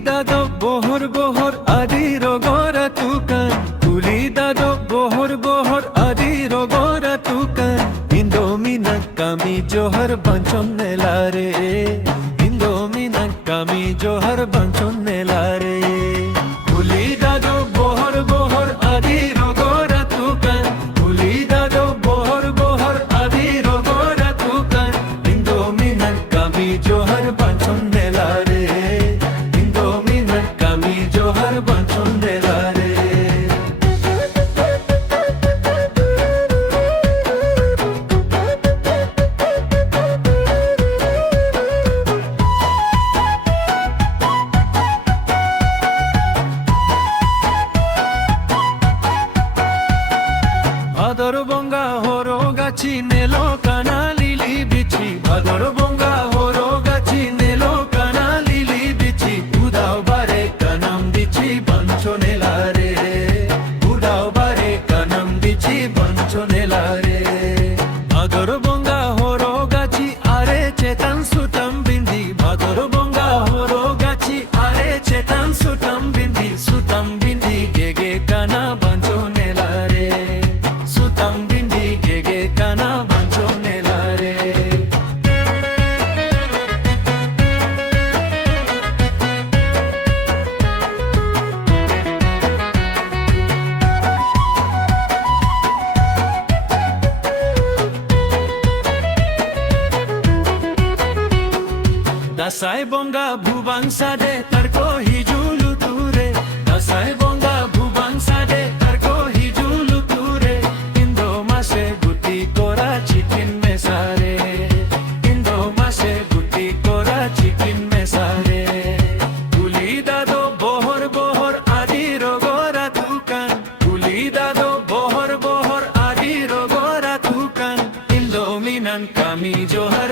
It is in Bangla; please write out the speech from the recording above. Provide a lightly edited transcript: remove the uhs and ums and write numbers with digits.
dado bohor bohor adiro gora tukan kuli dado bohor bohor adiro gora tukan indomina kami johar banchon nelare indomina kami johar banchon nelare kuli dado bohor bohor adiro gora tukan kuli dado bohor bohor adiro gora tukan indomina kami johar banchon nelare johar banchon nelare ভাদর বঙ্গা হরো গাছি নেলো কানা লিলি বিছি ভাদর বঙ্গা হরো গাছি নেলো কানা লিলি বিছি উদাও বারে কানাম দিছি বাঞ্চনে লারে উদাও বারে কানাম দিছি বাঞ্চনে লারে ভাদর বঙ্গা হরো গাছি আরে চেতন সুতম বিন্দি ভাদর বঙ্গা হরো গাছি আরে চেতন সুতম বিন্দি গেগে কানা বাঞ্চনে লারে সুতম বিন্দি গেগে কানা বাঞ্চনে লারে দাসাই বঙ্গা ভুবাং সাদে তারকো হিজুলু তুরে দাসাই বঙ্গা ভুবাং সাদে তারকো হিজুলু তুরে ইন্দো মাসে গুটি কোরা চিকেন মেসারে ইন্দো মাসে গুটি কোরা চিকেন মেসারে কুলি দাদো বহর বহর আদিরো গোরা তুকান কুলি দাদো বহর বহর আদিরো গোরা তুকান ইন্দো মিনান কামি জোহর